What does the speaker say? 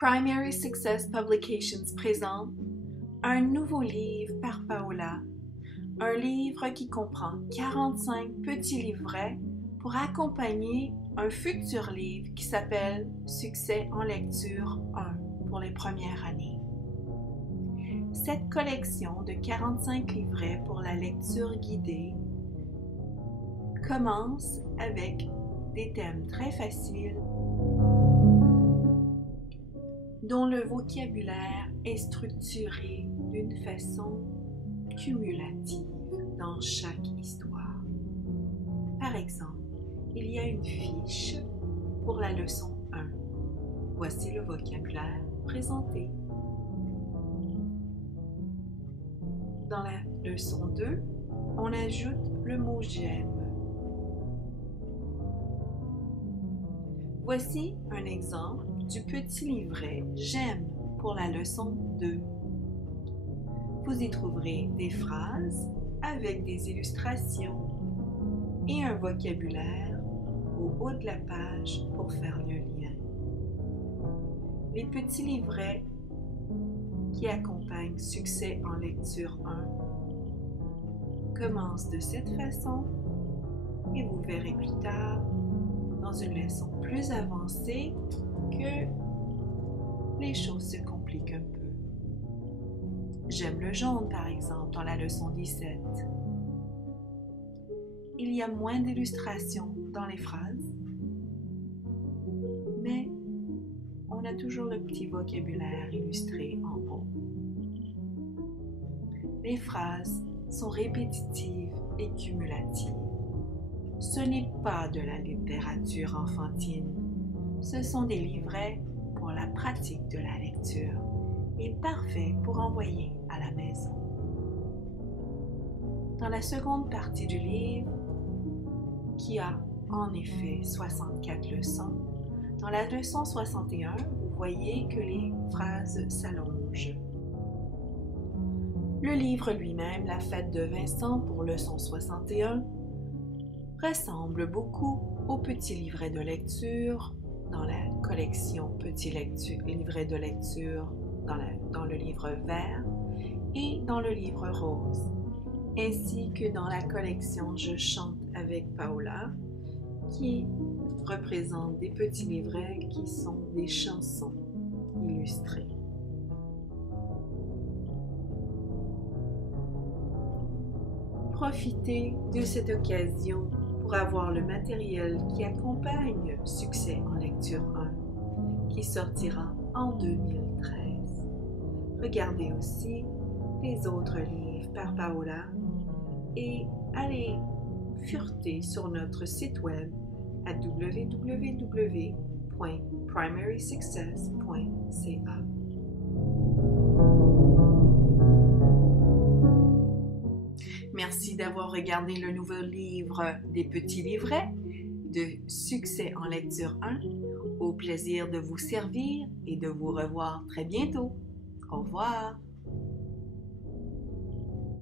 Primary Success Publications présente un nouveau livre par Paola, un livre qui comprend 45 petits livrets pour accompagner un futur livre qui s'appelle Succès en lecture 1 pour les premières années. Cette collection de 45 livrets pour la lecture guidée commence avec des thèmes très faciles dont le vocabulaire est structuré d'une façon cumulative dans chaque histoire. Par exemple, il y a une fiche pour la leçon 1. Voici le vocabulaire présenté. Dans la leçon 2, on ajoute le mot « j'aime ». Voici un exemple du petit livret « J'aime » pour la leçon 2. Vous y trouverez des phrases avec des illustrations et un vocabulaire au haut de la page pour faire le lien. Les petits livrets qui accompagnent Succès en lecture 1 commencent de cette façon et vous verrez plus tard dans une leçon plus avancée que les choses se compliquent un peu. J'aime le jaune, par exemple, dans la leçon 17. Il y a moins d'illustrations dans les phrases, mais on a toujours le petit vocabulaire illustré en haut. Les phrases sont répétitives et cumulatives. Ce n'est pas de la littérature enfantine. Ce sont des livrets pour la pratique de la lecture et parfaits pour envoyer à la maison. Dans la seconde partie du livre, qui a en effet 64 leçons, dans la leçon 61, vous voyez que les phrases s'allongent. Le livre lui-même, La fête de Vincent pour leçon 61, ressemble beaucoup au petit livret de lecture dans la collection Petit livret de lecture dans le livre vert et dans le livre rose, ainsi que dans la collection Je chante avec Paola, qui représente des petits livrets qui sont des chansons illustrées. Profitez de cette occasion pour avoir le matériel qui accompagne Succès en lecture 1, qui sortira en 2013. Regardez aussi les autres livres par Paola et allez fureter sur notre site web à www.primarysuccess.ca. Merci d'avoir regardé le nouveau livre des petits livrets de Succès en lecture 1. Au plaisir de vous servir et de vous revoir très bientôt. Au revoir.